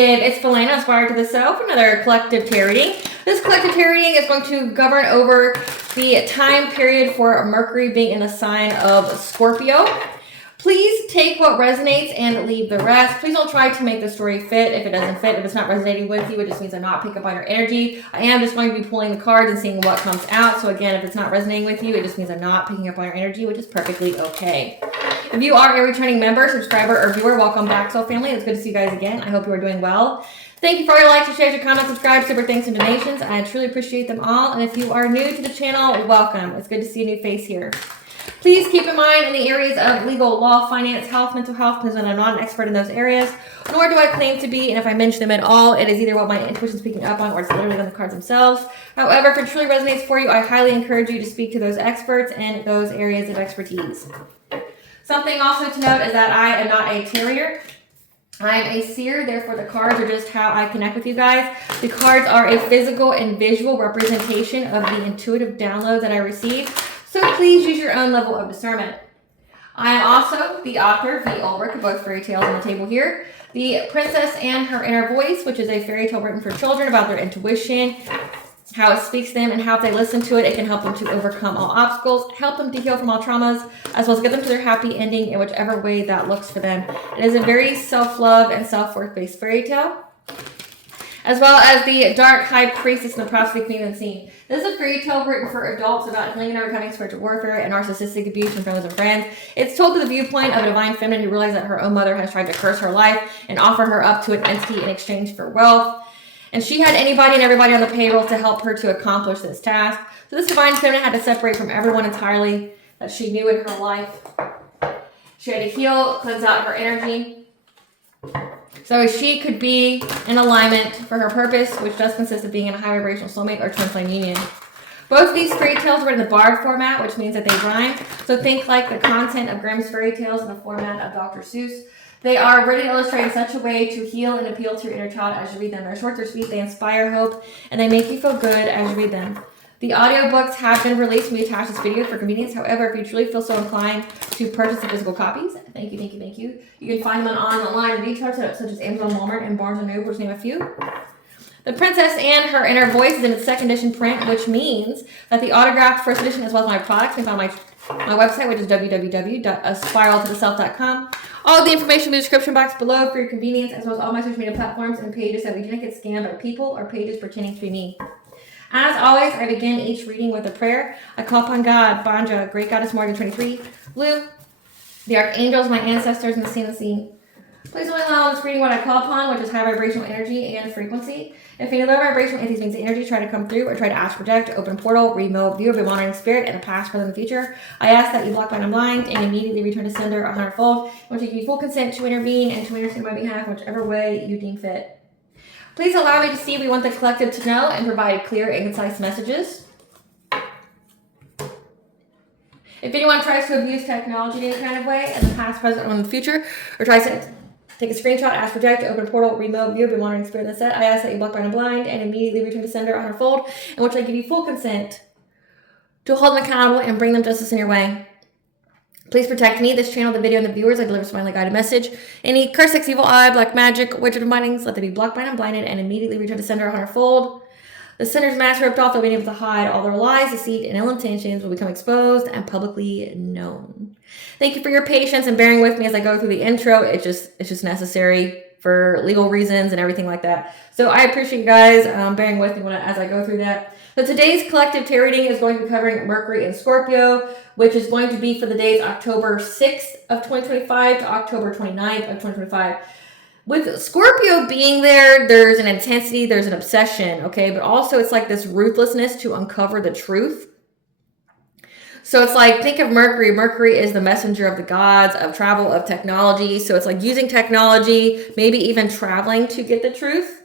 Collective, it's Felena, Aspire to the Self, another collective tarot reading. This collective tarot reading is going to govern over the time period for Mercury being in the sign of Scorpio. Please take what resonates and leave the rest. Please don't try to make the story fit if it doesn't fit. If it's not resonating with you, it just means I'm not picking up on your energy. I am just going to be pulling the cards and seeing what comes out. So again, if it's not resonating with you, it just means I'm not picking up on your energy, which is perfectly okay. If you are a returning member, subscriber, or viewer, welcome back, Soul Family. It's good to see you guys again. I hope you are doing well. Thank you for your likes, your shares, your comments, subscribe, super thanks, and donations. I truly appreciate them all. And if you are new to the channel, welcome. It's good to see a new face here. Please keep in mind in the areas of legal, law, finance, health, mental health, because I'm not an expert in those areas, nor do I claim to be, and if I mention them at all, it is either what my intuition is picking up on or it's literally on the cards themselves. However, if it truly resonates for you, I highly encourage you to speak to those experts in those areas of expertise. Something also to note is that I am not a tarot. I'm a seer, therefore the cards are just how I connect with you guys. The cards are a physical and visual representation of the intuitive download that I receive. So please use your own level of discernment. I am also the author, V. Ulrich, of both fairy tales on the table here. The Princess and Her Inner Voice, which is a fairy tale written for children about their intuition, how it speaks to them, and how if they listen to it, it can help them to overcome all obstacles, help them to heal from all traumas, as well as get them to their happy ending in whichever way that looks for them. It is a very self-love and self-worth-based fairy tale, as well as the Dark High Priestess and the Prophecy Queen Unseen. This is a fairy tale written for adults about healing and overcoming spiritual warfare and narcissistic abuse from family and friends. It's told to the viewpoint of a divine feminine who realized that her own mother has tried to curse her life and offer her up to an entity in exchange for wealth. And she had anybody and everybody on the payroll to help her to accomplish this task. So this divine feminine had to separate from everyone entirely that she knew in her life. She had to heal, cleanse out her energy, so she could be in alignment for her purpose, which does consist of being in a high vibrational soulmate or twin flame union. Both of these fairy tales were in the bard format, which means that they rhyme. So think like the content of Grimm's fairy tales in the format of Dr. Seuss. They are written and illustrated in such a way to heal and appeal to your inner child as you read them. They're short, they're sweet, they inspire hope, and they make you feel good as you read them. The audiobooks have been released. We attach this video for convenience. However, if you truly feel so inclined to purchase the physical copies, thank you. You can find them on online retailers such as Amazon, Walmart, and Barnes & Noble, to name a few. The Princess and Her Inner Voice is in its second edition print, which means that the autographed first edition, as well as my products, can be found on my website, which is www.aspiraltotheself.com. All the information in the description box below for your convenience, as well as all my social media platforms and pages, so we do not get scammed by people or pages pretending to be me. As always, I begin each reading with a prayer. I call upon God, Banja, Great Goddess Morgan 23, Blue, the Archangels, my ancestors, and the seen unseen. Please only allow in this reading what I call upon, which is high vibrational energy and frequency. If any low vibrational entities means energy try to come through or try to ask, project, open portal, remove, view, be monitoring spirit, and the past, present, and future, I ask that you block, blind, and blind, and immediately return to sender 100-fold. I want to give you full consent to intervene and to intercede on my behalf, whichever way you deem fit. Please allow me to see what we want the collective to know and provide clear and concise messages. If anyone tries to abuse technology in any kind of way, in the past, present, or in the future, or tries to take a screenshot, ask, project, open portal, remote, view, be monitoring spirit in the set, I ask that you block, blind, and blind, and immediately return to sender 100-fold, in which I give you full consent to hold them accountable and bring them justice in your way. Please protect me, this channel, the video, and the viewers. I deliver divinely guided message. Any curse, sex, evil eye, black magic, witch, or bindings, let them be blocked, blind, and blinded, and immediately return to sender 100-fold. The sender's mask ripped off, they'll be able to hide all their lies, deceit, and ill intentions will become exposed and publicly known. Thank you for your patience and bearing with me as I go through the intro. It's just necessary for legal reasons and everything like that. So I appreciate you guys bearing with me as I go through that. So today's collective tarot reading is going to be covering Mercury and Scorpio, which is going to be for the days October 6th of 2025 to October 29th of 2025. With Scorpio being there, there's an intensity, there's an obsession, okay? But also it's like this ruthlessness to uncover the truth. So it's like, think of Mercury. Mercury is the messenger of the gods, of travel, of technology. So it's like using technology, maybe even traveling to get the truth,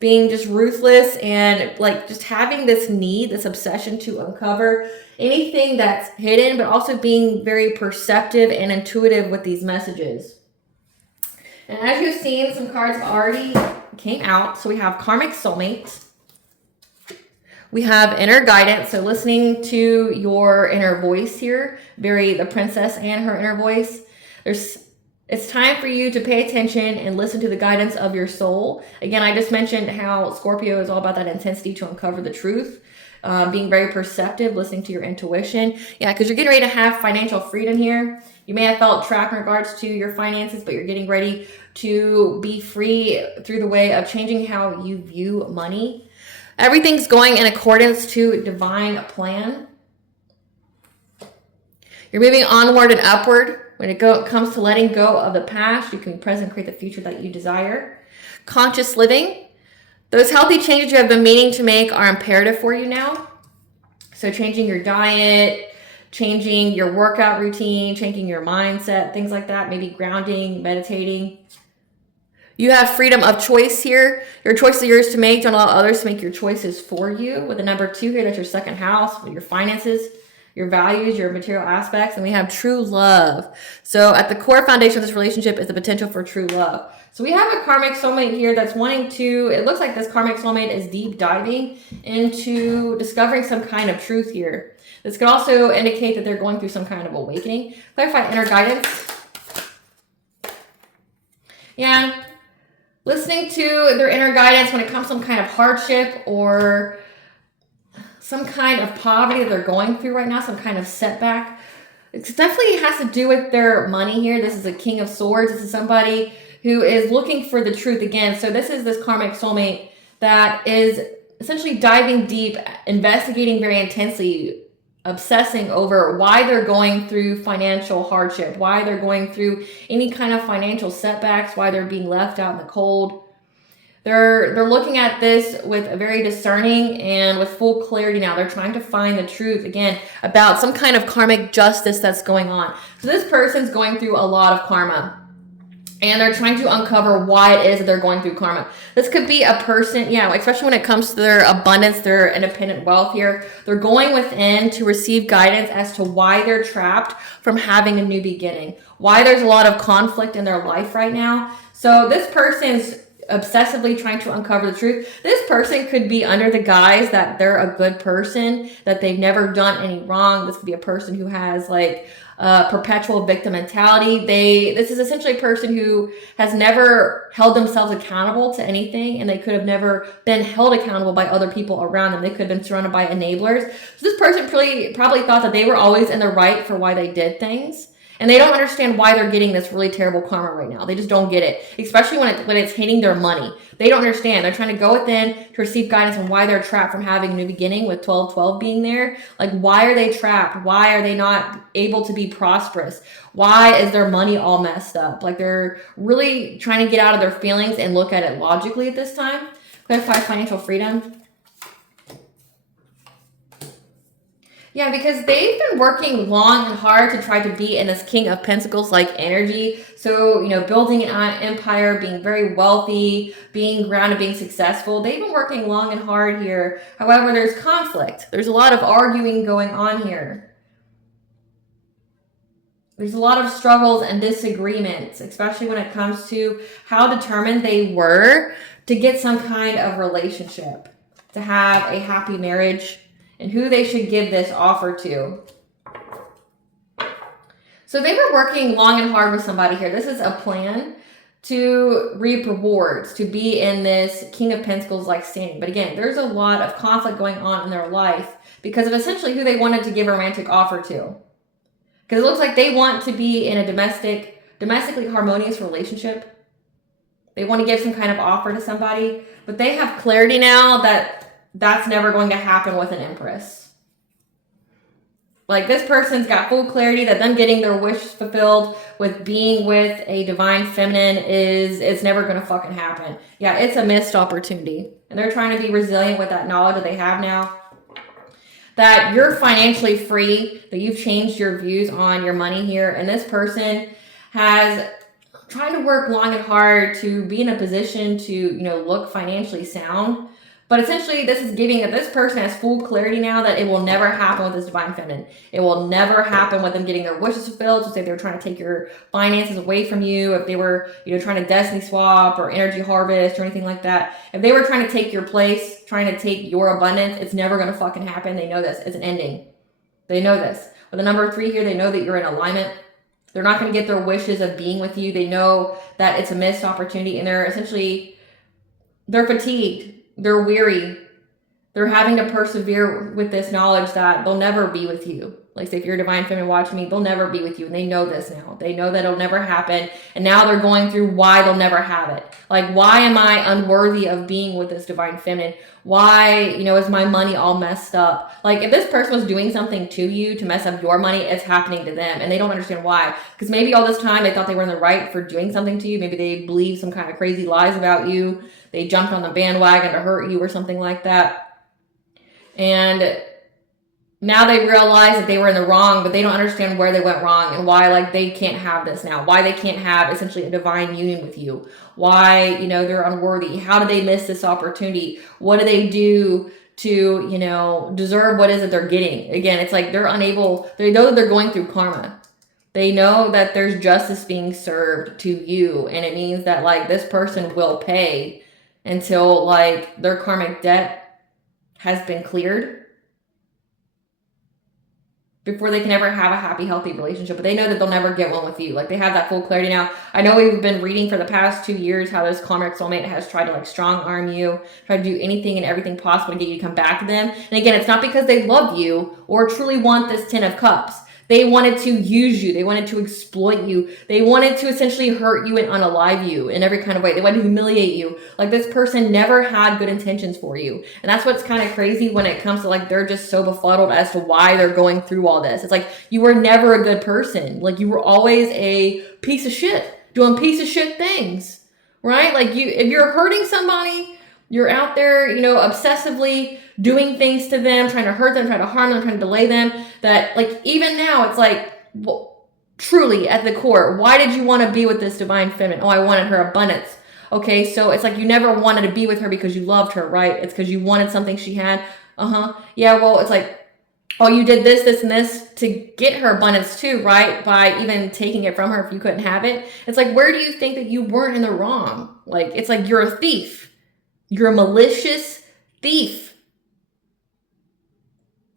being just ruthless and like just having this need, this obsession to uncover anything that's hidden, but also being very perceptive and intuitive with these messages. And as you've seen, some cards already came out. So we have Karmic Soulmate. We have Inner Guidance. So listening to your inner voice here. The Princess and Her Inner Voice. There's It's time for you to pay attention and listen to the guidance of your soul. Again, I just mentioned how Scorpio is all about that intensity to uncover the truth, being very perceptive, listening to your intuition. Yeah, because you're getting ready to have financial freedom here. You may have felt trapped in regards to your finances, but you're getting ready to be free through the way of changing how you view money. Everything's going in accordance to divine plan. You're moving onward and upward. When it comes to letting go of the past, you can be present and create the future that you desire. Conscious living. Those healthy changes you have been meaning to make are imperative for you now. So changing your diet, changing your workout routine, changing your mindset, things like that. Maybe grounding, meditating. You have freedom of choice here. Your choice is yours to make. Don't allow others to make your choices for you. With the number 2 here, that's your second house, with your finances, your values, your material aspects, and we have true love. So at the core foundation of this relationship is the potential for true love. So we have a karmic soulmate here that's wanting to, it looks like this karmic soulmate is deep diving into discovering some kind of truth here. This could also indicate that they're going through some kind of awakening. Clarify inner guidance. Yeah, listening to their inner guidance when it comes to some kind of hardship or some kind of poverty that they're going through right now, some kind of setback. It definitely has to do with their money here. This is a King of Swords. This is somebody who is looking for the truth again. So this is this karmic soulmate that is essentially diving deep, investigating very intensely, obsessing over why they're going through financial hardship, why they're going through any kind of financial setbacks, why they're being left out in the cold. They're looking at this with a very discerning and with full clarity now. They're trying to find the truth, again, about some kind of karmic justice that's going on. So this person's going through a lot of karma. And they're trying to uncover why it is that they're going through karma. This could be a person, yeah, especially when it comes to their abundance, their independent wealth here. They're going within to receive guidance as to why they're trapped from having a new beginning. Why there's a lot of conflict in their life right now. So this person's obsessively trying to uncover the truth. This person could be under the guise that they're a good person, that they've never done any wrong. This could be a person who has like perpetual victim mentality. This is essentially a person who has never held themselves accountable to anything, and they could have never been held accountable by other people around them. They could have been surrounded by enablers. So this person probably thought that they were always in the right for why they did things. And they don't understand why they're getting this really terrible karma right now. They just don't get it, especially when it's hitting their money. They don't understand. They're trying to go within to receive guidance on why they're trapped from having a new beginning, with 12-12 being there. Like, why are they trapped? Why are they not able to be prosperous? Why is their money all messed up? Like, they're really trying to get out of their feelings and look at it logically at this time. Clarify financial freedom. Yeah, because they've been working long and hard to try to be in this King of Pentacles like energy. So, building an empire, being very wealthy, being grounded, being successful. They've been working long and hard here. However, there's conflict. There's a lot of arguing going on here. There's a lot of struggles and disagreements, especially when it comes to how determined they were to get some kind of relationship, to have a happy marriage, and who they should give this offer to. So they were working long and hard with somebody here. This is a plan to reap rewards, to be in this King of Pentacles like standing. But again, there's a lot of conflict going on in their life because of essentially who they wanted to give a romantic offer to. Because it looks like they want to be in a domestically harmonious relationship. They want to give some kind of offer to somebody, but they have clarity now that that's never going to happen with an Empress. Like, this person's got full clarity that them getting their wish fulfilled with being with a divine feminine it's never going to fucking happen. Yeah, it's a missed opportunity. And they're trying to be resilient with that knowledge that they have now. That you're financially free, that you've changed your views on your money here. And this person has tried to work long and hard to be in a position to, look financially sound. But essentially, this is giving that this person has full clarity now that it will never happen with this divine feminine. It will never happen with them getting their wishes fulfilled. So say they're trying to take your finances away from you, if they were, trying to destiny swap or energy harvest or anything like that. If they were trying to take your place, trying to take your abundance, it's never going to fucking happen. They know this. It's an ending. They know this. With the number 3 here, they know that you're in alignment. They're not going to get their wishes of being with you. They know that it's a missed opportunity, and they're fatigued. They're weary. They're having to persevere with this knowledge that they'll never be with you. Like, say, if you're a divine feminine watching me, they'll never be with you. And they know this now. They know that it'll never happen. And now they're going through why they'll never have it. Like, why am I unworthy of being with this divine feminine? Why, is my money all messed up? Like, if this person was doing something to you to mess up your money, it's happening to them. And they don't understand why. Because maybe all this time they thought they were in the right for doing something to you. Maybe they believed some kind of crazy lies about you. They jumped on the bandwagon to hurt you or something like that. And now they realize that they were in the wrong, but they don't understand where they went wrong and why, like, they can't have this now. Why they can't have essentially a divine union with you. Why, they're unworthy. How did they miss this opportunity? What do they do to, deserve what is it they're getting? Again, it's like they're unable, they know that they're going through karma. They know that there's justice being served to you. And it means that, like, this person will pay until, like, their karmic debt has been cleared before they can ever have a happy, healthy relationship. But they know that they'll never get one with you. Like, they have that full clarity now. I know we've been reading for the past 2 years how this karmic soulmate has tried to, like, strong arm you, try to do anything and everything possible to get you to come back to them. And again, it's not because they love you or truly want this 10 of cups. They wanted to use you. They wanted to exploit you. They wanted to essentially hurt you and unalive you in every kind of way. They wanted to humiliate you. Like, this person never had good intentions for you. And that's what's kind of crazy when it comes to, like, they're just so befuddled as to why they're going through all this. It's like, you were never a good person. Like, you were always a piece of shit, doing piece of shit things, right? Like, if you're hurting somebody, you're out there, obsessively doing things to them, trying to hurt them, trying to harm them, trying to delay them, that, like, even now it's like, well, truly at the core, why did you want to be with this divine feminine? Oh, I wanted her abundance. Okay, so it's like you never wanted to be with her because you loved her, right? It's because you wanted something she had. Yeah, well, it's like, oh, you did this, this, and this to get her abundance too, right? By even taking it from her if you couldn't have it. It's like, where do you think that you weren't in the wrong? Like, it's like you're a thief. You're a malicious thief.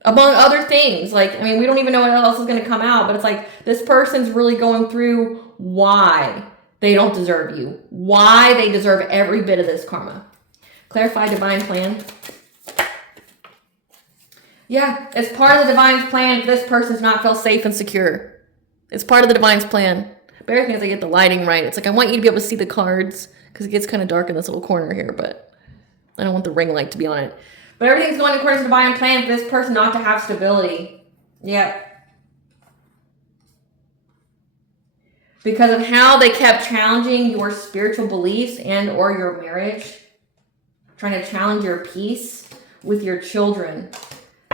Among other things. Like, I mean, we don't even know what else is going to come out, but it's like this person's really going through why they don't deserve you. Why they deserve every bit of this karma. Clarify divine plan. Yeah, it's part of the divine's plan for this person to not feel safe and secure. It's part of the divine's plan. Bear with me as I get the lighting right. It's like I want you to be able to see the cards because it gets kind of dark in this little corner here, but I don't want the ring light to be on it. But everything's going according to the divine plan for this person not to have stability. Yep. Because of how they kept challenging your spiritual beliefs and or your marriage. Trying to challenge your peace with your children.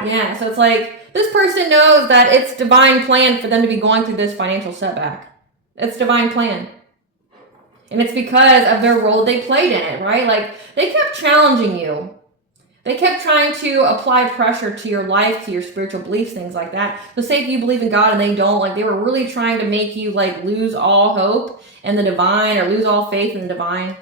Yeah, so it's like this person knows that it's divine plan for them to be going through this financial setback. It's divine plan. And it's because of their role they played in it, right? Like, they kept challenging you. They kept trying to apply pressure to your life, to your spiritual beliefs, things like that. So say if you believe in God and they don't, like, they were really trying to make you, like, lose all hope in the divine or lose all faith in the divine.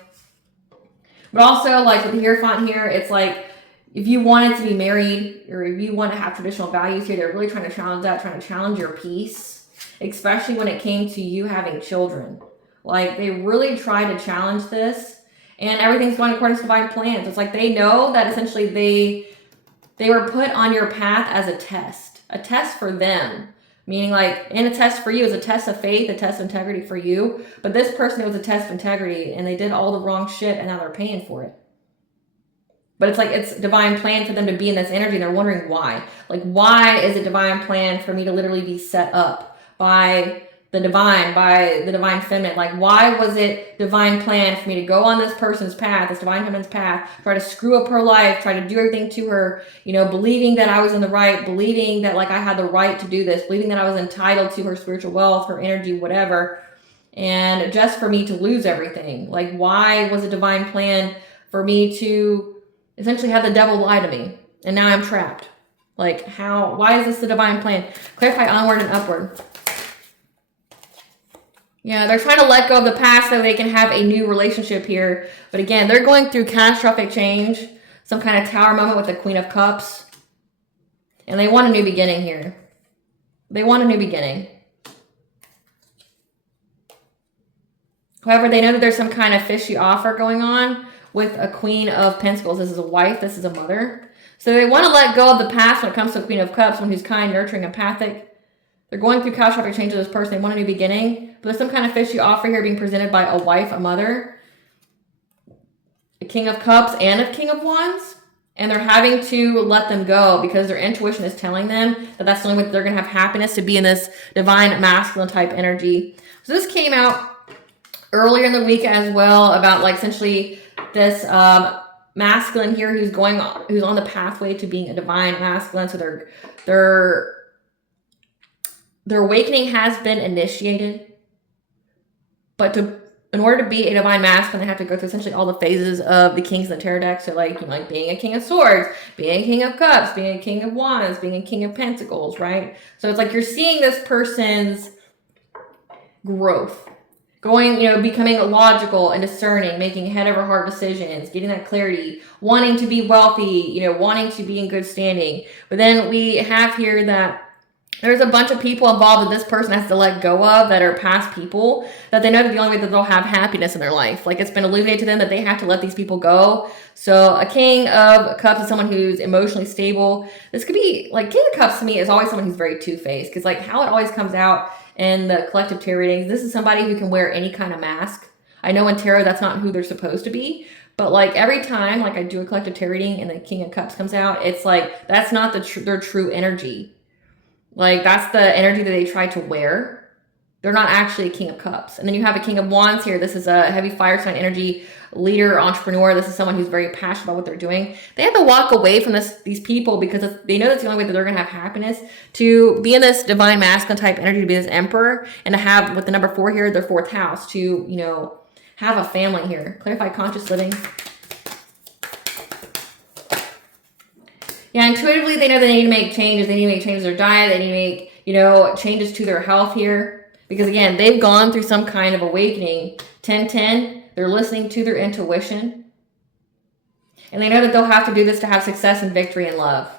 But also, like, with the Hierophant here, it's like, if you wanted to be married or if you want to have traditional values here, they're really trying to challenge that, trying to challenge your peace, especially when it came to you having children. Like, they really try to challenge this. And everything's going according to divine plans. It's like they know that essentially they were put on your path as a test for them. Meaning, like, and a test for you is a test of faith, a test of integrity for you. But this person, it was a test of integrity, and they did all the wrong shit, and now they're paying for it. But it's like it's divine plan for them to be in this energy, and they're wondering why. Like, why is it divine plan for me to literally be set up by the divine feminine? Like, why was it divine plan for me to go on this person's path, this divine feminine's path, try to screw up her life, try to do everything to her, believing that I was in the right, believing that, like, I had the right to do this, believing that I was entitled to her spiritual wealth, her energy, whatever, and just for me to lose everything. Like, why was it divine plan for me to essentially have the devil lie to me, and now I'm trapped? Like, why is this the divine plan? Clarify onward and upward. Yeah, they're trying to let go of the past so they can have a new relationship here. But again, they're going through catastrophic change, some kind of tower moment with the Queen of Cups. And they want a new beginning here. They want a new beginning. However, they know that there's some kind of fishy offer going on with a Queen of Pentacles. This is a wife. This is a mother. So they want to let go of the past when it comes to a Queen of Cups, someone who's kind, nurturing, empathic. They're going through catastrophic change with this person. They want a new beginning. But there's some kind of fishy offer here being presented by a wife, a mother, a King of Cups, and a King of Wands. And they're having to let them go because their intuition is telling them that that's the only way that they're going to have happiness, to be in this divine masculine type energy. So this came out earlier in the week as well, about like essentially this masculine here who's on the pathway to being a divine masculine. So their awakening has been initiated, but in order to be a divine masculine, they have to go through essentially all the phases of the kings in the tarot deck. So like, like being a King of Swords, being a King of Cups, being a King of Wands, being a King of Pentacles, right? So it's like you're seeing this person's growth, going, becoming logical and discerning, making head over heart decisions, getting that clarity, wanting to be wealthy, wanting to be in good standing. But then we have here that there's a bunch of people involved that this person has to let go of, that are past people, that they know that the only way that they'll have happiness in their life. Like, it's been illuminated to them that they have to let these people go. So a King of Cups is someone who's emotionally stable. This could be, like, King of Cups to me is always someone who's very two-faced, because, like, how it always comes out in the collective tarot readings, this is somebody who can wear any kind of mask. I know in tarot that's not who they're supposed to be, but like every time like I do a collective tarot reading and the King of Cups comes out, it's like that's not their true energy. Like, that's the energy that they try to wear. They're not actually a King of Cups. And then you have a King of Wands here. This is a heavy fire sign energy, leader, entrepreneur. This is someone who's very passionate about what they're doing. They have to walk away from these people because they know that's the only way that they're going to have happiness, to be in this divine masculine type energy, to be this emperor, and to have, with the number 4 here, their 4th house, to, have a family here. Clarify conscious living. Yeah, intuitively, they know they need to make changes. They need to make changes to their diet. They need to make, changes to their health here. Because, again, they've gone through some kind of awakening. 10-10, they're listening to their intuition. And they know that they'll have to do this to have success and victory and love.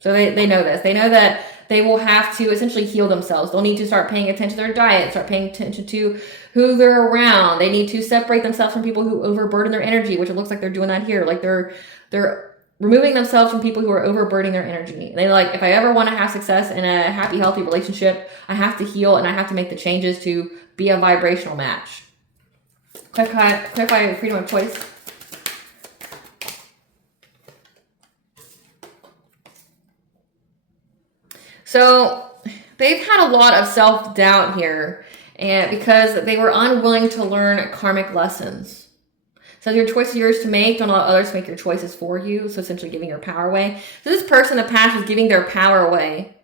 So they know this. They know that they will have to essentially heal themselves. They'll need to start paying attention to their diet, start paying attention to who they're around. They need to separate themselves from people who overburden their energy, which it looks like they're doing that here. Like, they're removing themselves from people who are overburdening their energy. And they like, if I ever want to have success in a happy, healthy relationship, I have to heal and I have to make the changes to be a vibrational match. Clarify freedom of choice. So they've had a lot of self-doubt here, and because they were unwilling to learn karmic lessons. So your choice is yours to make. Don't allow others to make your choices for you. So essentially giving your power away. So this person in the past was giving their power away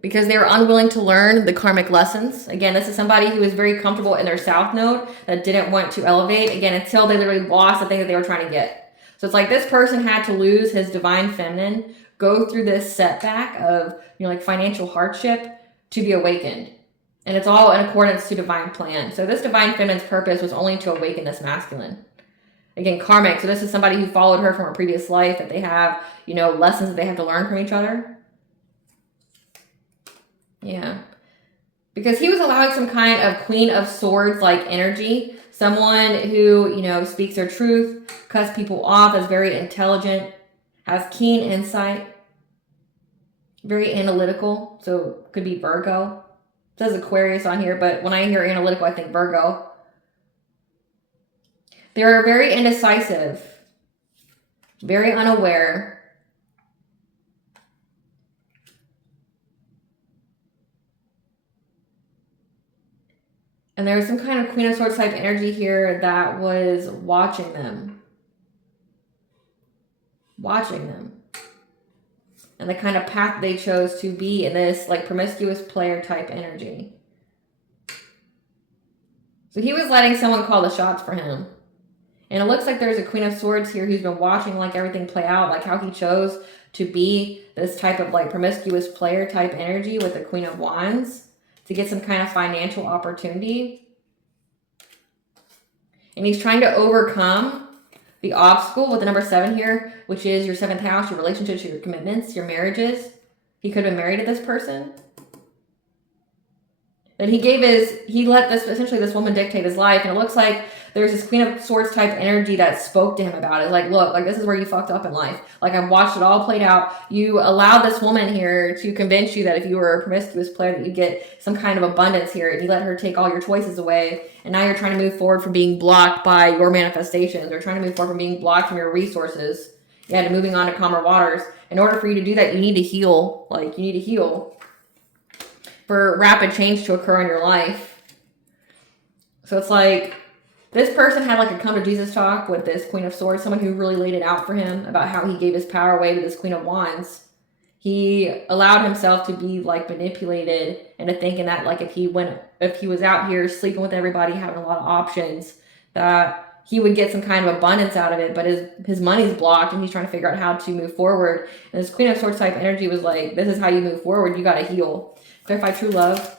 because they were unwilling to learn the karmic lessons. Again, this is somebody who is very comfortable in their south node that didn't want to elevate, again, until they literally lost the thing that they were trying to get. So it's like this person had to lose his divine feminine, go through this setback of, like financial hardship to be awakened. And it's all in accordance to divine plan. So this divine feminine's purpose was only to awaken this masculine. Again, karmic. So this is somebody who followed her from a previous life, that they have, lessons that they have to learn from each other. Yeah. Because he was allowing some kind of Queen of Swords like energy. Someone who, speaks their truth, cuts people off, is very intelligent, has keen insight, very analytical. So could be Virgo. It says Aquarius on here, but when I hear analytical, I think Virgo. They're very indecisive, very unaware. And there was some kind of Queen of Swords type energy here that was watching them. And the kind of path they chose to be in this like promiscuous player type energy. So he was letting someone call the shots for him. And it looks like there's a Queen of Swords here who's been watching like everything play out, like how he chose to be this type of like promiscuous player type energy with the Queen of Wands to get some kind of financial opportunity. And he's trying to overcome the obstacle with the number 7 here, which is your 7th house, your relationships, your commitments, your marriages. He could have been married to this person. That he let this woman dictate his life. And it looks like there's this Queen of Swords type energy that spoke to him about it. Like, look, like this is where you fucked up in life. Like, I've watched it all played out. You allowed this woman here to convince you that if you were a promiscuous player that you get some kind of abundance here. And you let her take all your choices away. And now you're trying to move forward from being blocked by your manifestations. Or trying to move forward from being blocked from your resources. Yeah, to moving on to calmer waters. In order for you to do that, you need to heal. Like, you need to heal for rapid change to occur in your life. So it's like this person had like a come to Jesus talk with this Queen of Swords, someone who really laid it out for him about how he gave his power away to this Queen of Wands. He allowed himself to be like manipulated into thinking that like if he was out here sleeping with everybody, having a lot of options, that he would get some kind of abundance out of it, but his money's blocked and he's trying to figure out how to move forward. And this Queen of Swords type energy was like, this is how you move forward. You got to heal. Clarify true love.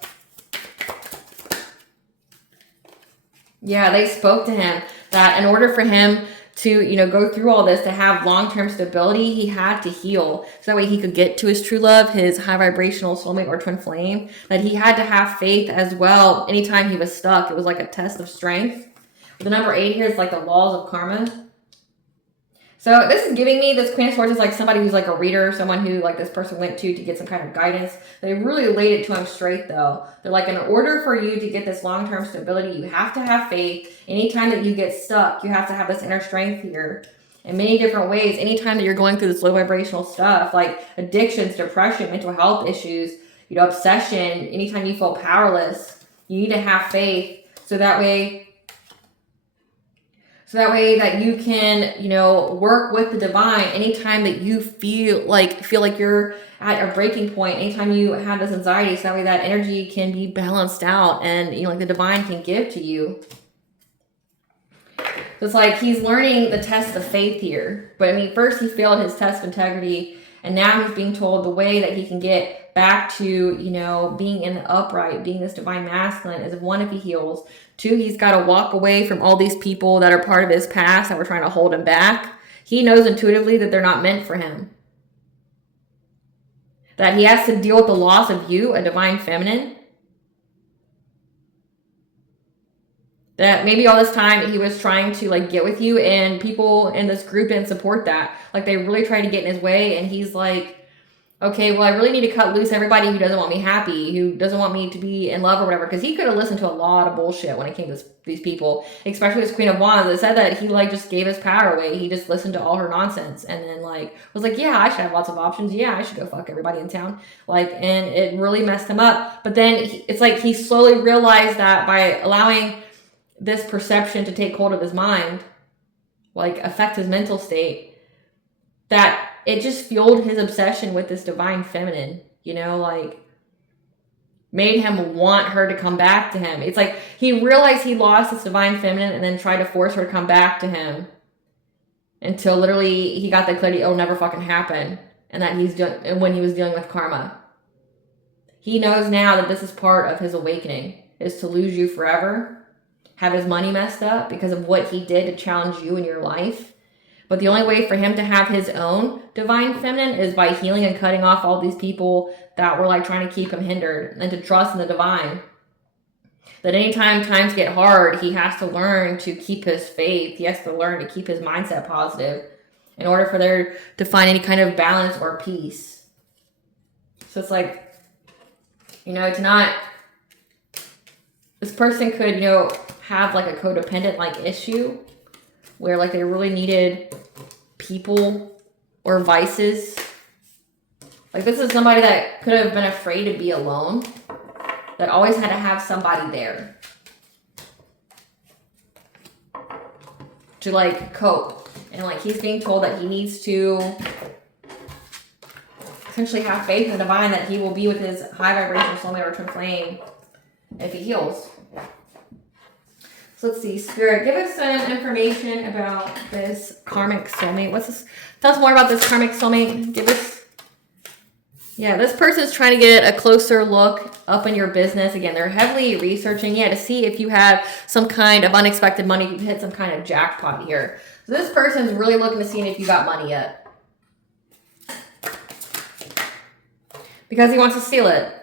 Yeah, they spoke to him that in order for him to, go through all this, to have long-term stability, he had to heal. So that way he could get to his true love, his high vibrational soulmate or twin flame, that he had to have faith as well. Anytime he was stuck, it was like a test of strength. The number 8 here is like the laws of karma. So this is giving me, this Queen of Swords is like somebody who's like a reader, someone who like this person went to get some kind of guidance. They really laid it to him straight though. They're like, in order for you to get this long-term stability, you have to have faith. Anytime that you get stuck, you have to have this inner strength here in many different ways. Anytime that you're going through this low vibrational stuff, like addictions, depression, mental health issues, obsession, anytime you feel powerless, you need to have faith. So that way that you can, work with the divine anytime that you feel like you're at a breaking point, anytime you have this anxiety, so that way that energy can be balanced out and, like the divine can give to you. So it's like he's learning the test of faith here. But I mean, first he failed his test of integrity, and now he's being told the way that he can get back to, being in the upright, being this divine masculine is, one, if he heals. 2, he's got to walk away from all these people that are part of his past that were trying to hold him back. He knows intuitively that they're not meant for him. That he has to deal with the loss of you, a divine feminine. That maybe all this time he was trying to like get with you, and people in this group didn't support that. Like they really tried to get in his way, and he's like, okay, well, I really need to cut loose everybody who doesn't want me happy, who doesn't want me to be in love or whatever. Because he could have listened to a lot of bullshit when it came to these people, especially this Queen of Wands that said that he like just gave his power away. He just listened to all her nonsense and then like was like, yeah, I should have lots of options. Yeah, I should go fuck everybody in town. Like, and it really messed him up. But then it's like he slowly realized that by allowing this perception to take hold of his mind, like affect his mental state, that it just fueled his obsession with this divine feminine, like made him want her to come back to him. It's like he realized he lost this divine feminine and then tried to force her to come back to him until literally he got the clarity, it'll never fucking happen. And that when he was dealing with karma. He knows now that this is part of his awakening, is to lose you forever, have his money messed up because of what he did to challenge you in your life. But the only way for him to have his own divine feminine is by healing and cutting off all these people that were like trying to keep him hindered, and to trust in the divine. That anytime times get hard, he has to learn to keep his faith. He has to learn to keep his mindset positive in order for there to find any kind of balance or peace. So it's like, it's not, this person could, have like a codependent like issue where like they really needed people or vices. Like this is somebody that could have been afraid to be alone, that always had to have somebody there to like cope. And like he's being told that he needs to essentially have faith in the divine, that he will be with his high vibrational soulmate or twin flame if he heals. So let's see, Spirit, give us some information about this karmic soulmate. What's this? Tell us more about this karmic soulmate. Give us, this person's trying to get a closer look up in your business. Again, they're heavily researching, to see if you have some kind of unexpected money, if you hit some kind of jackpot here. So this person's really looking to see if you got money yet, because he wants to steal it.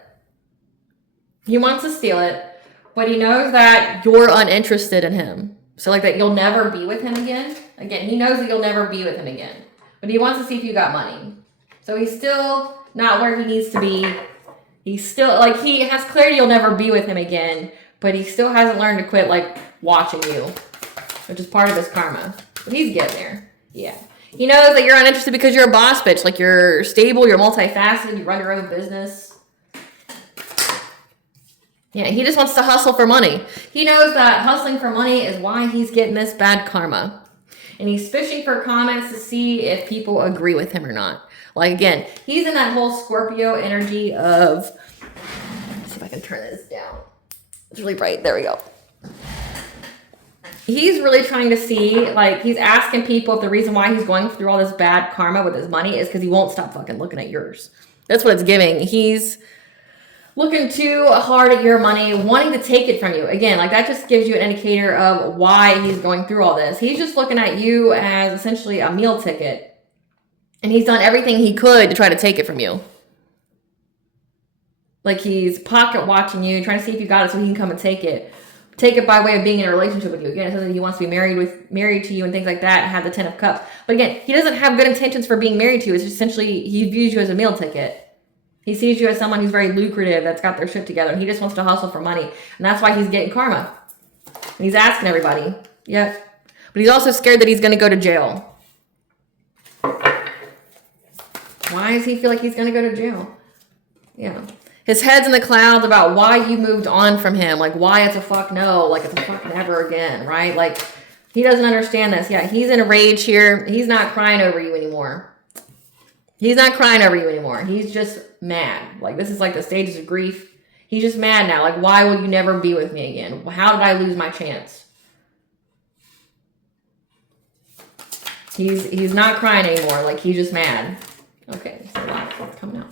He wants to steal it, but he knows that you're uninterested in him. So like that you'll never be with him again. Again, he knows that you'll never be with him again. But he wants to see if you got money. So he's still not where he needs to be. He's still, like, he has clarity you'll never be with him again. But he still hasn't learned to quit, like, watching you. Which is part of his karma. But he's getting there. Yeah. He knows that you're uninterested because you're a boss bitch. Like, you're stable, you're multifaceted, you run your own business. Yeah, he just wants to hustle for money. He knows that hustling for money is why he's getting this bad karma. And he's fishing for comments to see if people agree with him or not. Like, again, he's in that whole Scorpio energy of... Let's see if I can turn this down. It's really bright. There we go. He's really trying to see, like, he's asking people if the reason why he's going through all this bad karma with his money is because he won't stop fucking looking at yours. That's what it's giving. He's looking too hard at your money, wanting to take it from you. Again, like, that just gives you an indicator of why he's going through all this. He's just looking at you as essentially a meal ticket. And he's done everything he could to try to take it from you. Like, he's pocket watching you, trying to see if you got it so he can come and take it. Take it by way of being in a relationship with you. Again, it says that he wants to be married to you and things like that, and have the 10 of Cups. But again, he doesn't have good intentions for being married to you. It's just essentially, he views you as a meal ticket. He sees you as someone who's very lucrative, that's got their shit together, and he just wants to hustle for money. And that's why he's getting karma. And he's asking everybody. Yep. But he's also scared that he's going to go to jail. Why does he feel like he's going to go to jail? Yeah. His head's in the clouds about why you moved on from him. Like, why it's a fuck no. Like, it's a fuck never again, right? Like, he doesn't understand this. Yeah, he's in a rage here. He's not crying over you anymore. He's not crying over you anymore. He's just mad. Like, this is like the stages of grief. He's just mad now. Like, why will you never be with me again? How did I lose my chance? He's not crying anymore. Like, he's just mad. Okay, so that's coming out.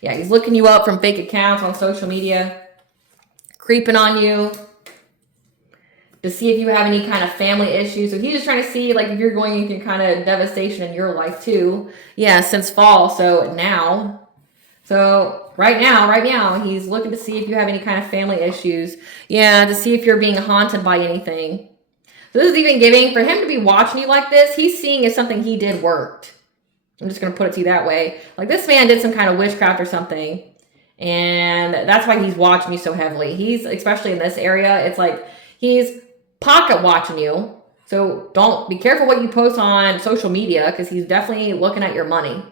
Yeah, he's looking you up from fake accounts on social media, creeping on you to see if you have any kind of family issues. So he's just trying to see, like, if you're going through kind of devastation in your life too. Yeah, since fall. So right now, he's looking to see if you have any kind of family issues. Yeah, to see if you're being haunted by anything. So this is even giving, for him to be watching you like this, he's seeing if something he did worked. I'm just going to put it to you that way. Like, this man did some kind of witchcraft or something. And that's why he's watching you so heavily. He's, especially in this area, it's like he's pocket watching you. So be careful what you post on social media, because he's definitely looking at your money.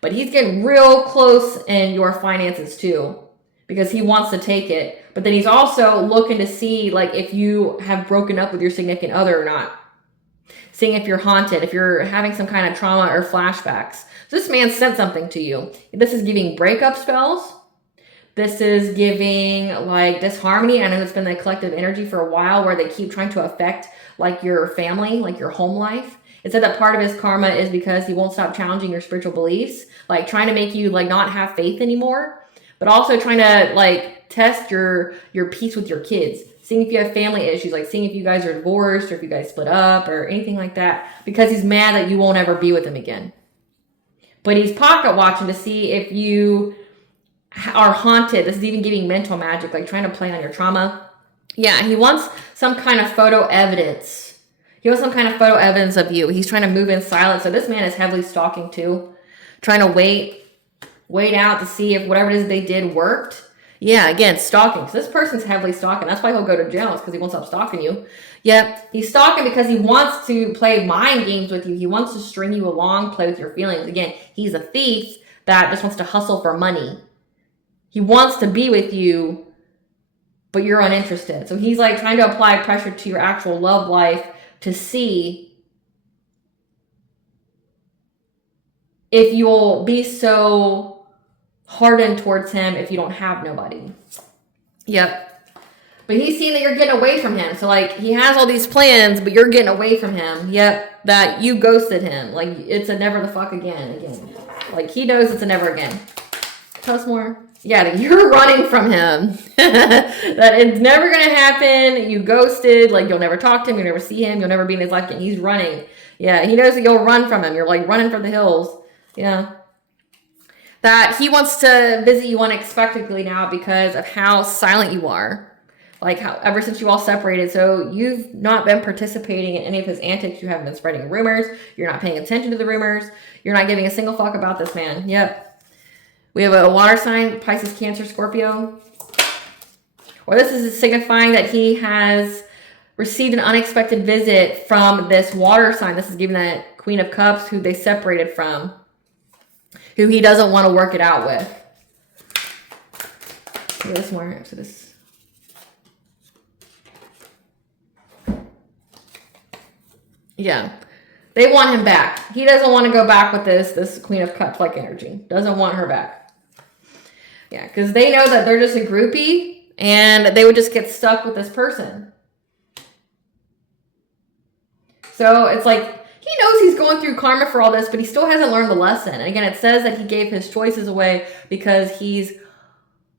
But he's getting real close in your finances too, because he wants to take it. But then he's also looking to see, like, if you have broken up with your significant other or not. Seeing if you're haunted, if you're having some kind of trauma or flashbacks. So this man sent something to you. This is giving breakup spells. This is giving, like, disharmony. I know it's been the collective energy for a while where they keep trying to affect, like, your family, like your home life. It said that part of his karma is because he won't stop challenging your spiritual beliefs, like trying to make you, like, not have faith anymore, but also trying to, like, test your peace with your kids. Seeing if you have family issues, like seeing if you guys are divorced or if you guys split up or anything like that, because he's mad that you won't ever be with him again. But he's pocket watching to see if you are haunted. This is even giving mental magic, like trying to play on your trauma. Yeah, he wants some kind of photo evidence. He wants some kind of photo evidence of you. He's trying to move in silence. So this man is heavily stalking too, trying to wait out to see if whatever it is they did worked. Yeah, again, stalking. So this person's heavily stalking. That's why he'll go to jail, because he won't stop stalking you. Yep, he's stalking because he wants to play mind games with you. He wants to string you along, play with your feelings. Again, he's a thief that just wants to hustle for money. He wants to be with you, but you're uninterested. So he's, like, trying to apply pressure to your actual love life to see if you'll be so hardened towards him if you don't have nobody. Yep. But he's seeing that you're getting away from him. So, like, he has all these plans, but you're getting away from him. Yep. That you ghosted him. Like, it's a never the fuck again. Like, he knows it's a never again. Tell us more. Yeah, that you're running from him. That it's never going to happen. You ghosted. Like, you'll never talk to him. You'll never see him. You'll never be in his life again. He's running. Yeah, he knows that you'll run from him. You're, like, running from the hills. Yeah. that he wants to visit you unexpectedly now because of how silent you are. Like, how ever since you all separated, so you've not been participating in any of his antics. You haven't been spreading rumors. You're not paying attention to the rumors. You're not giving a single fuck about this man. Yep. We have a water sign, Pisces, Cancer, Scorpio. Or this is signifying that he has received an unexpected visit from this water sign. This is giving that Queen of Cups who they separated from, who he doesn't want to work it out with. This more. So this. Yeah, they want him back. He doesn't want to go back with this Queen of Cups like energy. Doesn't want her back. Yeah, because they know that they're just a groupie and they would just get stuck with this person. So it's like he knows he's going through karma for all this, but he still hasn't learned the lesson. And again, it says that he gave his choices away because he's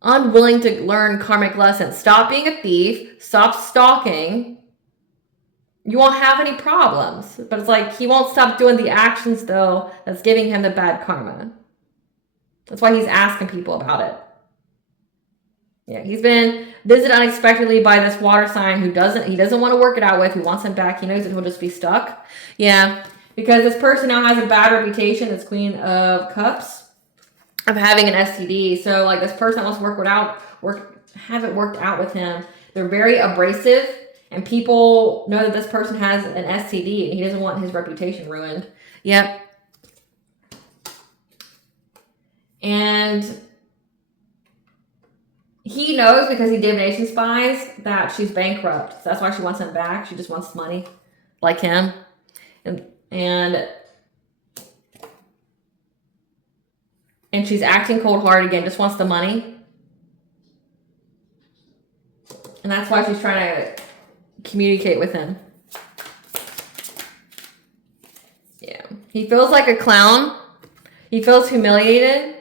unwilling to learn karmic lessons. Stop being a thief. Stop stalking. You won't have any problems. But it's like he won't stop doing the actions, though, that's giving him the bad karma. That's why he's asking people about it. Yeah, he's been visited unexpectedly by this water sign who doesn't want to work it out with, who wants him back. He knows that he'll just be stuck. Yeah, because this person now has a bad reputation, this Queen of Cups, of having an STD. So like this person that wants to haven't worked out with him. They're very abrasive. And people know that this person has an STD and he doesn't want his reputation ruined. Yep. And he knows because he divination spies that she's bankrupt. So that's why she wants him back. She just wants money like him. And she's acting cold-hearted again, just wants the money. And that's why she's trying to communicate with him. Yeah. He feels like a clown. He feels humiliated.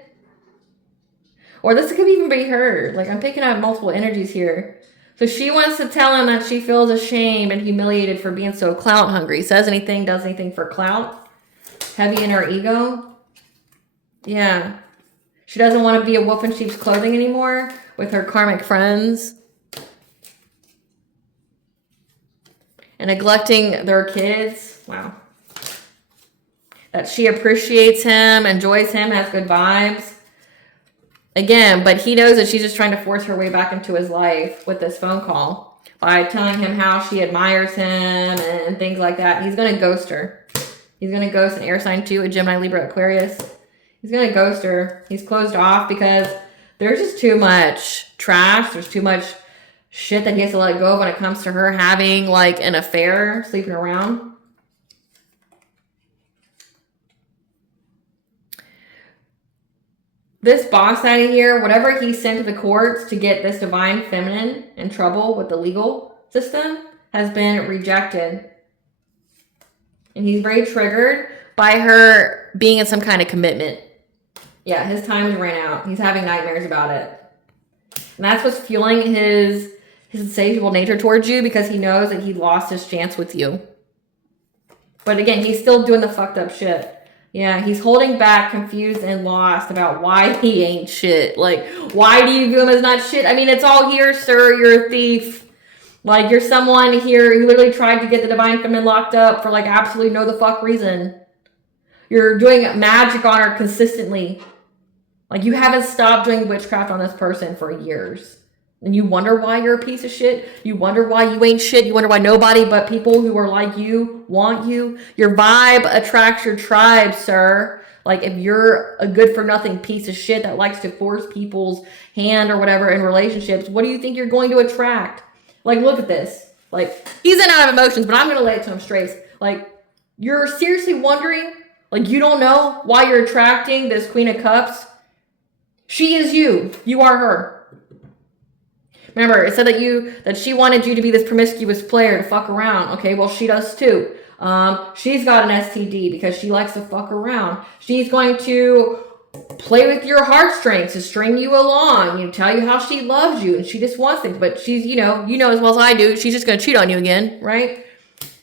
Or this could even be her. Like, I'm picking up multiple energies here. So she wants to tell him that she feels ashamed and humiliated for being so clout hungry. Says anything, does anything for clout. Heavy in her ego. Yeah. She doesn't want to be a wolf in sheep's clothing anymore with her karmic friends. And neglecting their kids. Wow. That she appreciates him, enjoys him, has good vibes. Again, but he knows that she's just trying to force her way back into his life with this phone call. By telling him how she admires him and things like that. He's going to ghost her. He's going to ghost an air sign too, a Gemini, Libra, Aquarius. He's going to ghost her. He's closed off because there's just too much trash. There's too much shit that he has to let go when it comes to her having like an affair, sleeping around. This boss out of here, whatever he sent to the courts to get this divine feminine in trouble with the legal system has been rejected. And he's very triggered by her being in some kind of commitment. Yeah, his time has ran out. He's having nightmares about it. And that's what's fueling his insatiable nature towards you, because he knows that he lost his chance with you. But again, he's still doing the fucked up shit. Yeah, he's holding back, confused and lost about why he ain't shit. Like, why do you view him as not shit? I mean, it's all here, sir. You're a thief. Like, you're someone here who literally tried to get the divine feminine locked up for like absolutely no the fuck reason. You're doing magic on her consistently. Like, you haven't stopped doing witchcraft on this person for years. And you wonder why you're a piece of shit. You wonder why you ain't shit. You wonder why nobody but people who are like you want you. Your vibe attracts your tribe, sir. Like, if you're a good-for-nothing piece of shit that likes to force people's hand or whatever in relationships, what do you think you're going to attract? Like, look at this. Like, he's in out of emotions, but I'm going to lay it to him straight. Like, you're seriously wondering? Like, you don't know why you're attracting this Queen of Cups? She is you. You are her. Remember, it said that she wanted you to be this promiscuous player to fuck around. Okay, well, she does too. She's got an STD because she likes to fuck around. She's going to play with your heartstrings to string you along, tell you how she loves you, and she just wants things. But she's, you know as well as I do, she's just going to cheat on you again, right?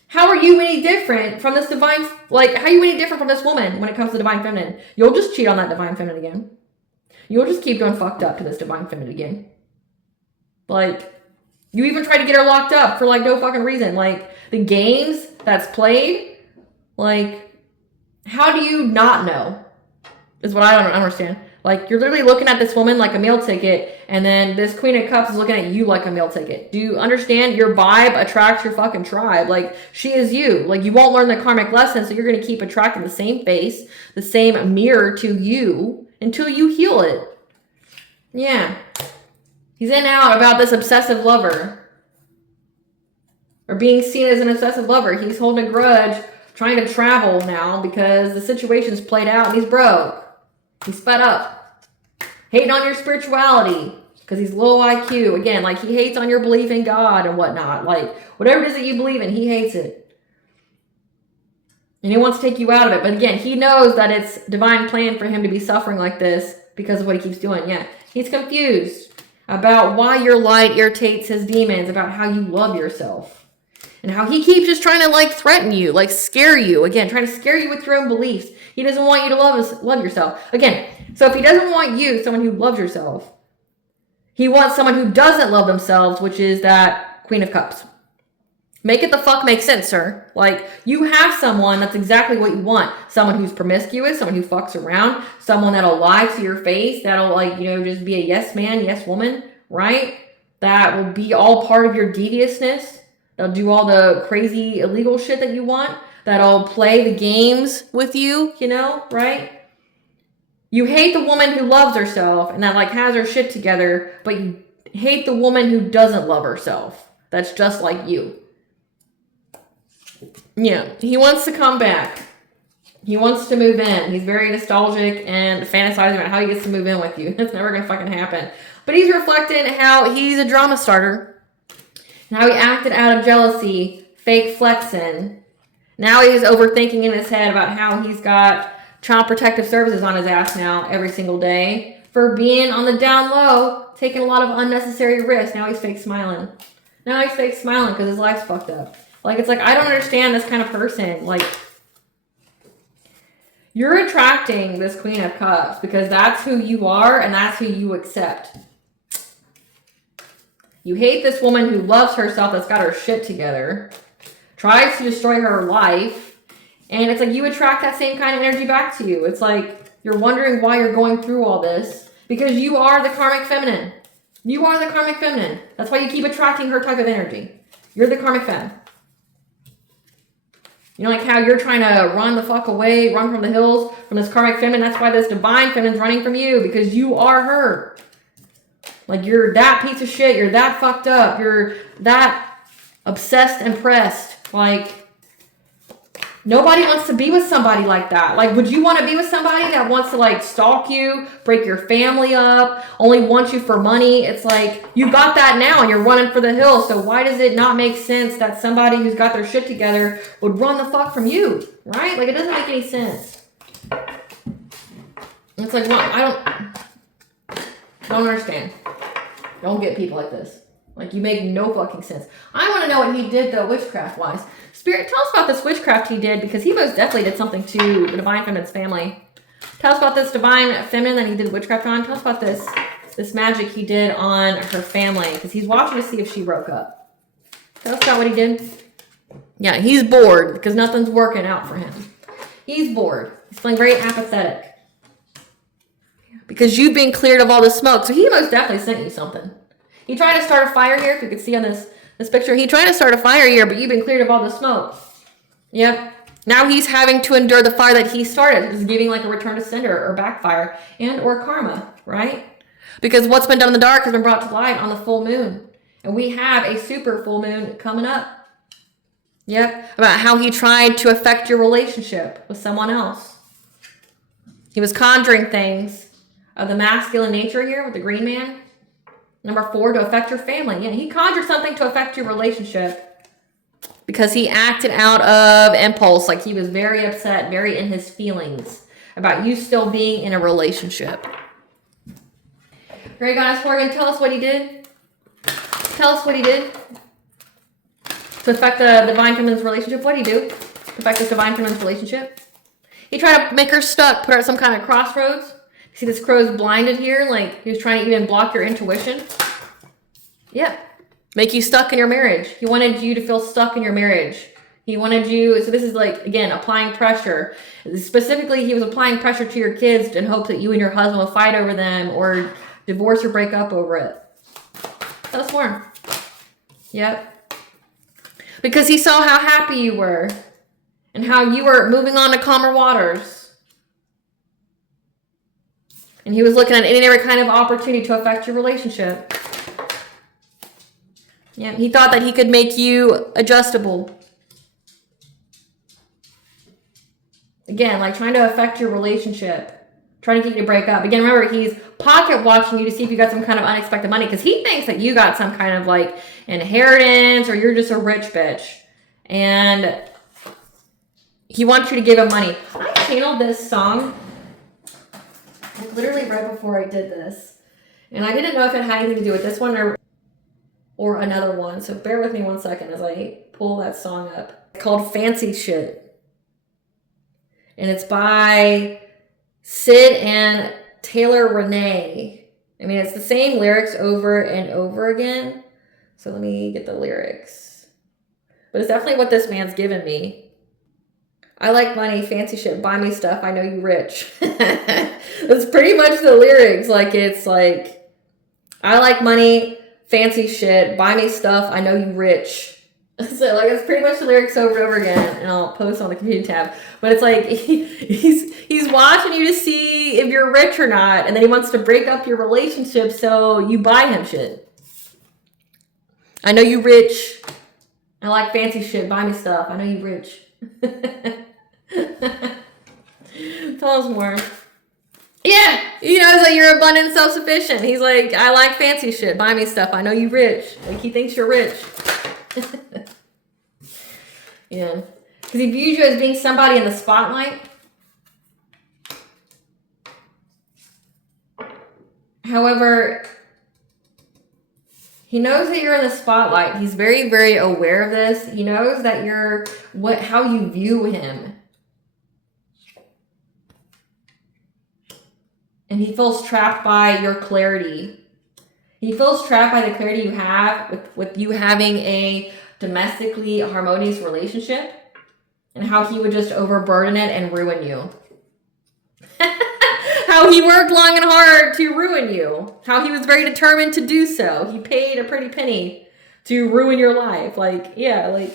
How are you any different from this divine, like, how are you any different from this woman when it comes to divine feminine? You'll just cheat on that divine feminine again. you'll just keep doing fucked up to this divine feminine again. Like, you even try to get her locked up for like no fucking reason. Like, the games that's played, like, how do you not know? Is what I don't understand. Like, you're literally looking at this woman like a meal ticket, and then this Queen of Cups is looking at you like a meal ticket. Do you understand? Your vibe attracts your fucking tribe. Like, she is you. Like, you won't learn the karmic lesson, so you're going to keep attracting the same face, the same mirror to you until you heal it. Yeah. He's in and out about this obsessive lover. Or being seen as an obsessive lover. He's holding a grudge, trying to travel now because the situation's played out and he's broke. He's fed up. Hating on your spirituality because he's low IQ. Again, like, he hates on your belief in God and whatnot. Like, whatever it is that you believe in, he hates it. And he wants to take you out of it. But again, he knows that it's divine plan for him to be suffering like this because of what he keeps doing. Yeah, he's confused about why your light irritates his demons, about how you love yourself. And how he keeps just trying to, like, threaten you, like, scare you. Again, trying to scare you with your own beliefs. He doesn't want you to love yourself. Again, so if he doesn't want you, someone who loves yourself, he wants someone who doesn't love themselves, which is that Queen of Cups. Make it the fuck make sense, sir. Like, you have someone that's exactly what you want. Someone who's promiscuous, someone who fucks around, someone that'll lie to your face, that'll, like, you know, just be a yes man, yes woman, right? That will be all part of your deviousness. They'll do all the crazy illegal shit that you want. That'll play the games with you, you know, right? You hate the woman who loves herself and that, like, has her shit together, but you hate the woman who doesn't love herself. That's just like you. Yeah, he wants to come back. He wants to move in. He's very nostalgic and fantasizing about how he gets to move in with you. It's never going to fucking happen. But he's reflecting how he's a drama starter. And how he acted out of jealousy, fake flexing. Now he's overthinking in his head about how he's got child protective services on his ass now every single day for being on the down low, taking a lot of unnecessary risks. Now he's fake smiling. Now he's fake smiling because his life's fucked up. Like, it's like, I don't understand this kind of person. Like, you're attracting this Queen of Cups because that's who you are and that's who you accept. You hate this woman who loves herself, that's got her shit together, tries to destroy her life, and it's like you attract that same kind of energy back to you. It's like you're wondering why you're going through all this because you are the karmic feminine. You are the karmic feminine. That's why you keep attracting her type of energy. You're the karmic fem. You know, like how you're trying to run the fuck away, run from the hills from this karmic feminine. That's why this divine feminine's running from you because you are her. Like, you're that piece of shit. You're that fucked up. You're that obsessed and pressed. Like, nobody wants to be with somebody like that. Like, would you want to be with somebody that wants to, like, stalk you, break your family up, only wants you for money? It's like, you got that now and you're running for the hills. So why does it not make sense that somebody who's got their shit together would run the fuck from you? Right? Like, it doesn't make any sense. It's like, well, I don't understand. Don't get people like this. Like, you make no fucking sense. I want to know what he did, though, witchcraft-wise. Spirit, tell us about this witchcraft he did, because he most definitely did something to the Divine Feminine's family. Tell us about this Divine Feminine that he did witchcraft on. Tell us about this magic he did on her family, because he's watching to see if she broke up. Tell us about what he did. Yeah, he's bored, because nothing's working out for him. He's bored. He's feeling very apathetic. Because you've been cleared of all the smoke. So he most definitely sent you something. He tried to start a fire here. If you could see on this picture. He tried to start a fire here, but you've been cleared of all the smoke. Yep. Now he's having to endure the fire that he started. It's giving like a return to sender or backfire and or karma, right? Because what's been done in the dark has been brought to light on the full moon. And we have a super full moon coming up. Yep. About how he tried to affect your relationship with someone else. He was conjuring things of the masculine nature here with the green man. Number 4, to affect your family. Yeah, he conjured something to affect your relationship because he acted out of impulse. Like, he was very upset, very in his feelings about you still being in a relationship. Great Goddess Morgan, tell us what he did. Tell us what he did to affect the Divine Feminine's relationship. What did he do to affect this Divine Feminine's relationship? He tried to make her stuck, put her at some kind of crossroads. See this crow's blinded here? Like he was trying to even block your intuition. Yeah. Make you stuck in your marriage. He wanted you to feel stuck in your marriage. He wanted you, so this is like, again, applying pressure. Specifically, he was applying pressure to your kids in hopes that you and your husband would fight over them or divorce or break up over it. That's more. Yep. Because he saw how happy you were and how you were moving on to calmer waters. And he was looking at any and every kind of opportunity to affect your relationship. Yeah, he thought that he could make you adjustable. Again, like trying to affect your relationship, trying to get you to break up. Again, remember, he's pocket watching you to see if you got some kind of unexpected money because he thinks that you got some kind of like inheritance or you're just a rich bitch. And he wants you to give him money. I channeled this song like literally right before I did this. And I didn't know if it had anything to do with this one or another one. So bear with me 1 second as I pull that song up. It's called Fancy Shit. And it's by Sid and Taylor Renee. I mean, it's the same lyrics over and over again. So let me get the lyrics. But it's definitely what this man's given me. I like money, fancy shit, buy me stuff, I know you rich. That's pretty much the lyrics. Like, it's like, I like money, fancy shit, buy me stuff, I know you rich. So like it's pretty much the lyrics over and over again, and I'll post on the community tab. But it's like he's watching you to see if you're rich or not, and then he wants to break up your relationship so you buy him shit. I know you rich. I like fancy shit. Buy me stuff. I know you rich. Tell us more. Yeah, he knows that you're abundant and self-sufficient. He's like, I like fancy shit. Buy me stuff. I know you rich. Like he thinks you're rich. Yeah, because he views you as being somebody in the spotlight. However, he knows that you're in the spotlight. He's very, very aware of this. He knows that you're how you view him. And he feels trapped by your clarity. He feels trapped by the clarity you have with you having a domestically harmonious relationship and how he would just overburden it and ruin you. How he worked long and hard to ruin you. How he was very determined to do so. He paid a pretty penny to ruin your life. Like, yeah, like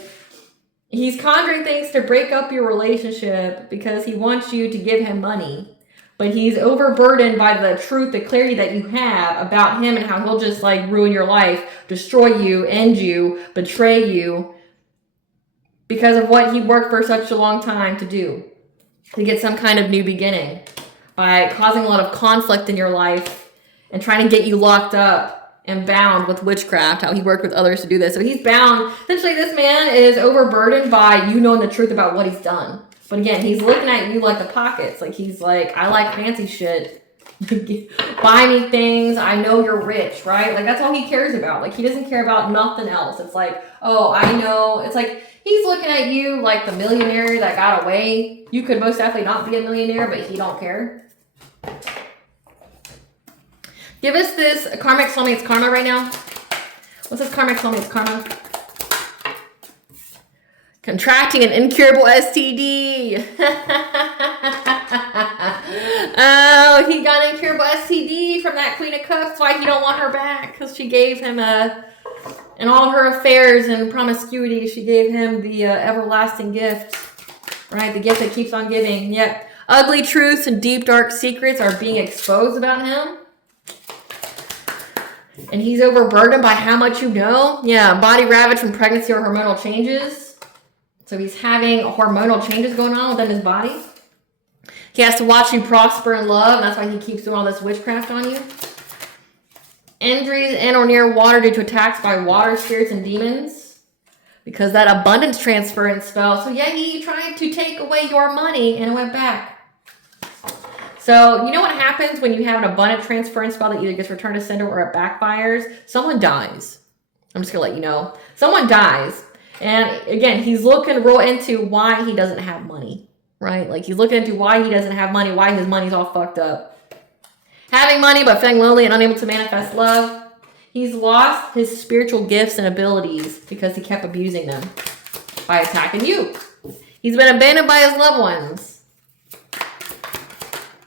he's conjuring things to break up your relationship because he wants you to give him money. But he's overburdened by the truth, the clarity that you have about him and how he'll just like ruin your life, destroy you, end you, betray you because of what he worked for such a long time to do, to get some kind of new beginning by causing a lot of conflict in your life and trying to get you locked up and bound with witchcraft, how he worked with others to do this. So he's bound. Essentially, this man is overburdened by you knowing the truth about what he's done. But again, he's looking at you like the pockets. Like he's like, I like fancy shit. Buy me things. I know you're rich, right? Like that's all he cares about. Like he doesn't care about nothing else. It's like, oh, I know. It's like he's looking at you like the millionaire that got away. You could most definitely not be a millionaire, but he don't care. Give us this karmic soulmate's karma right now. What's this karmic soulmate's karma? Contracting an incurable STD. Oh, he got an incurable STD from that Queen of Cups. That's why he don't want her back, because she gave him in all her affairs and promiscuity, she gave him the everlasting gift, right? The gift that keeps on giving. Yep. Ugly truths and deep, dark secrets are being exposed about him. And he's overburdened by how much you know. Yeah, body ravaged from pregnancy or hormonal changes. So he's having hormonal changes going on within his body. He has to watch you prosper in love, and that's why he keeps doing all this witchcraft on you. Injuries in or near water due to attacks by water spirits and demons. Because that abundance transference spell. So yeah, he tried to take away your money and it went back. So you know what happens when you have an abundant transference spell that either gets returned to sender or it backfires? Someone dies. I'm just going to let you know. Someone dies. And again, he's looking real into why he doesn't have money, right? Like he's looking into why he doesn't have money, why his money's all fucked up. Having money but feeling lonely and unable to manifest love. He's lost his spiritual gifts and abilities because he kept abusing them by attacking you. He's been abandoned by his loved ones.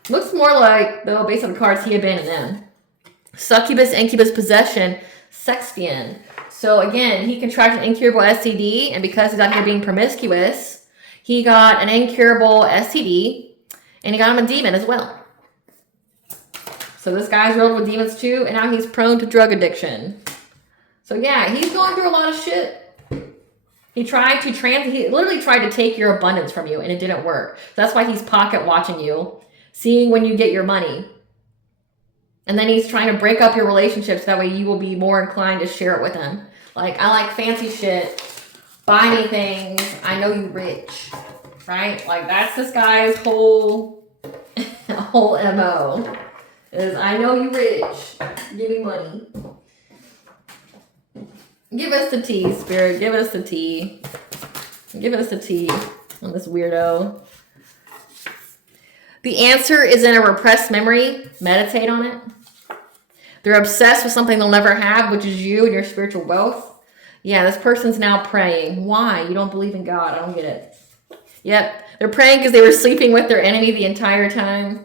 Looks more like, though, based on the cards, he abandoned them. Succubus, incubus, possession, sexpian. So again, he contracted an incurable STD, and because he's out here being promiscuous, he got an incurable STD, and he got him a demon as well. So this guy's riddled with demons too, and now he's prone to drug addiction. So yeah, he's going through a lot of shit. He literally tried to take your abundance from you, and it didn't work. So that's why he's pocket watching you, seeing when you get your money. And then he's trying to break up your relationships. That way you will be more inclined to share it with him. Like, I like fancy shit. Buy me things. I know you rich. Right? Like, that's this guy's whole MO. Is I know you rich. Give me money. Give us the tea, Spirit. Give us the tea. Give us the tea on this weirdo. The answer is in a repressed memory. Meditate on it. They're obsessed with something they'll never have, which is you and your spiritual wealth. Yeah, this person's now praying. Why? You don't believe in God. I don't get it. Yep. They're praying because they were sleeping with their enemy the entire time.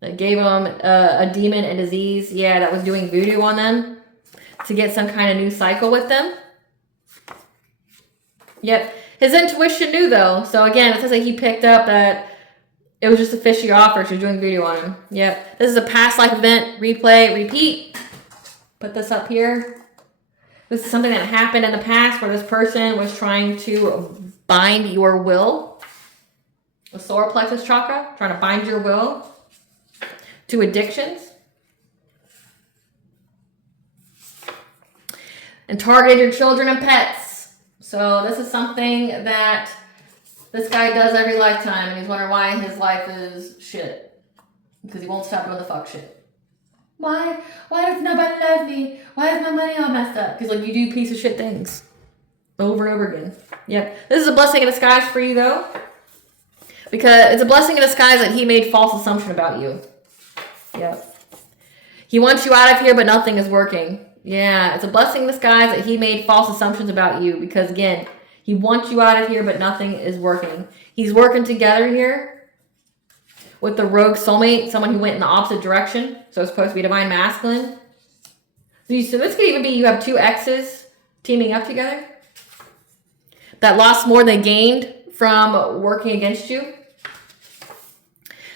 They gave them a demon, a disease. Yeah, that was doing voodoo on them to get some kind of new cycle with them. Yep. His intuition knew, though. So again, it says that he picked up that it was just a fishy offer. She was doing voodoo on him. Yep. This is a past life event. Replay, repeat. Put this up here. This is something that happened in the past where this person was trying to bind your will. The solar plexus chakra. Trying to bind your will to addictions. And targeted your children and pets. So this is something that this guy does every lifetime, and he's wondering why his life is shit. Because he won't stop doing the fuck shit. Why does nobody love me? Why is my money all messed up? Because, like, you do piece of shit things. Over and over again. Yep. This is a blessing in disguise for you, though. Because it's a blessing in disguise that he made false assumption about you. Yep. He wants you out of here, but nothing is working. Yeah, it's a blessing in disguise that he made false assumptions about you. Because, again, he wants you out of here, but nothing is working. He's working together here with the rogue soulmate, someone who went in the opposite direction. So it's supposed to be divine masculine. So this could even be you have two exes teaming up together that lost more than gained from working against you.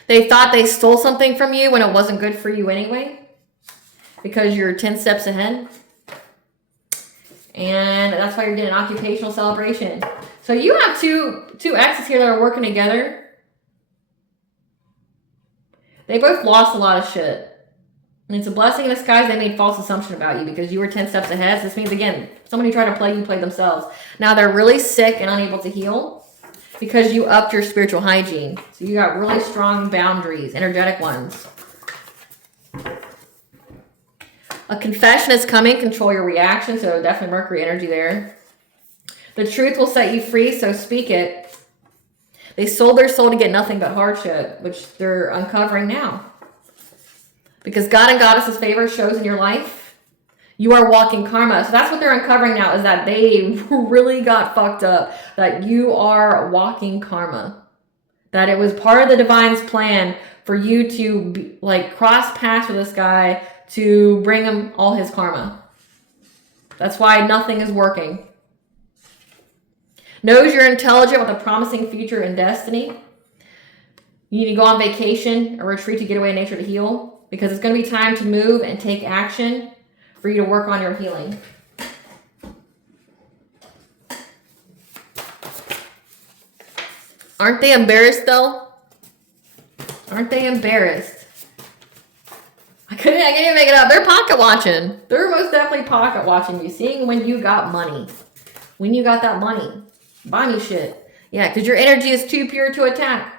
They thought they stole something from you when it wasn't good for you anyway, because you're 10 steps ahead. And that's why you're getting an occupational celebration. So you have two exes here that are working together. They both lost a lot of shit. And it's a blessing in disguise they made false assumption about you because you were 10 steps ahead. So this means, again, someone who tried to play you played themselves. Now they're really sick and unable to heal because you upped your spiritual hygiene. So you got really strong boundaries, energetic ones. A confession is coming. Control your reaction. So definitely Mercury energy there. The truth will set you free, so speak it. They sold their soul to get nothing but hardship, which they're uncovering now. Because God and Goddess's favor shows in your life. You are walking karma. So that's what they're uncovering now, is that they really got fucked up. That you are walking karma. That it was part of the divine's plan for you to be, like, cross paths with this guy to bring him all his karma. That's why nothing is working. Knows you're intelligent with a promising future and destiny. You need to go on vacation or retreat to get away in nature to heal, because it's going to be time to move and take action for you to work on your healing. Aren't they embarrassed, though? Aren't they embarrassed? I can't even make it up. They're pocket watching. They're most definitely pocket watching you, seeing when you got money. When you got that money. Buy me shit. Yeah, because your energy is too pure to attack.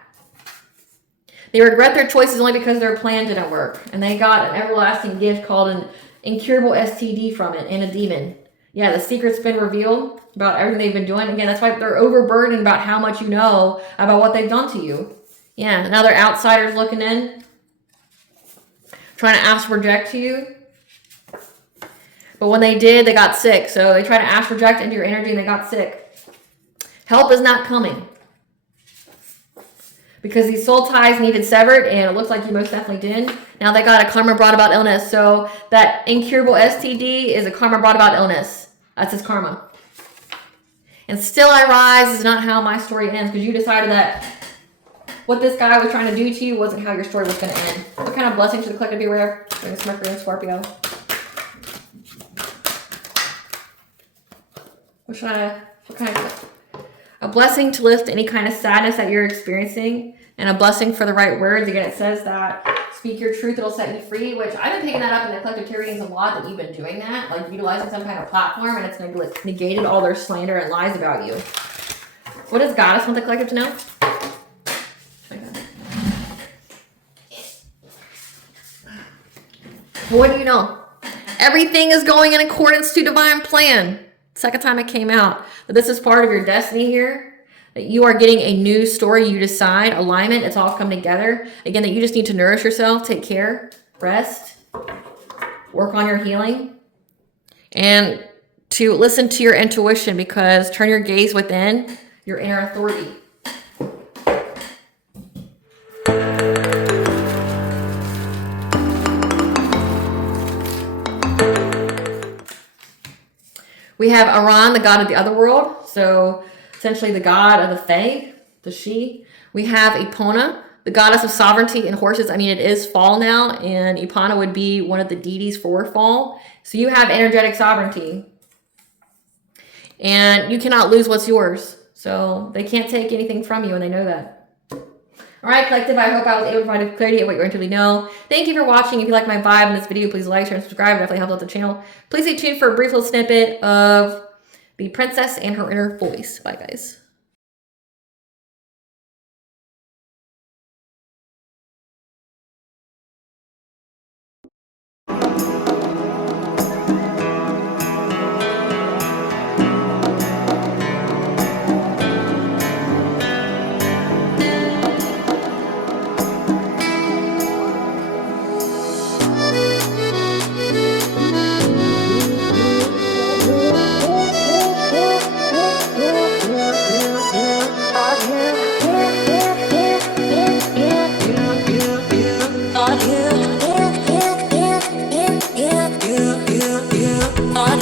They regret their choices only because their plan didn't work. And they got an everlasting gift called an incurable STD from it and a demon. Yeah, the secret's been revealed about everything they've been doing. Again, that's why they're overburdened about how much you know about what they've done to you. Yeah, now they're outsiders looking in. trying to astral project to you. But when they did, they got sick. So they tried to astral project into your energy and they got sick. Help is not coming. Because these soul ties needed severed, and it looks like you most definitely did. Now they got a karma brought about illness. So that incurable STD is a karma brought about illness. That's his karma. And still I rise is not how my story ends, because you decided that what this guy was trying to do to you wasn't how your story was going to end. What kind of blessing should the collective be aware of during this Mercury and Scorpio? What kind of a blessing to lift any kind of sadness that you're experiencing, and a blessing for the right words. Again, it says that speak your truth, it'll set you free, which I've been picking that up in the collective tarot readings a lot, that you've been doing that, like utilizing some kind of platform, and it's negated all their slander and lies about you. What does Goddess want the collective to know? What do you know? Everything is going in accordance to divine plan. Second time it came out. That this is part of your destiny here. That you are getting a new story. You decide. Alignment. It's all come together. Again, that you just need to nourish yourself. Take care. Rest. Work on your healing. And to listen to your intuition, because turn your gaze within your inner authority. We have Aran, the god of the other world. So essentially the god of the Fae, the she. We have Epona, the goddess of sovereignty and horses. I mean, it is fall now, and Epona would be one of the deities for fall. So you have energetic sovereignty. And you cannot lose what's yours. So they can't take anything from you, and they know that. All right, collective, I hope I was able to provide clarity of what you intuitively know. Thank you for watching. If you like my vibe in this video, please like, share, and subscribe. It definitely helps out the channel. Please stay tuned for a brief little snippet of the princess and her inner voice. Bye, guys. On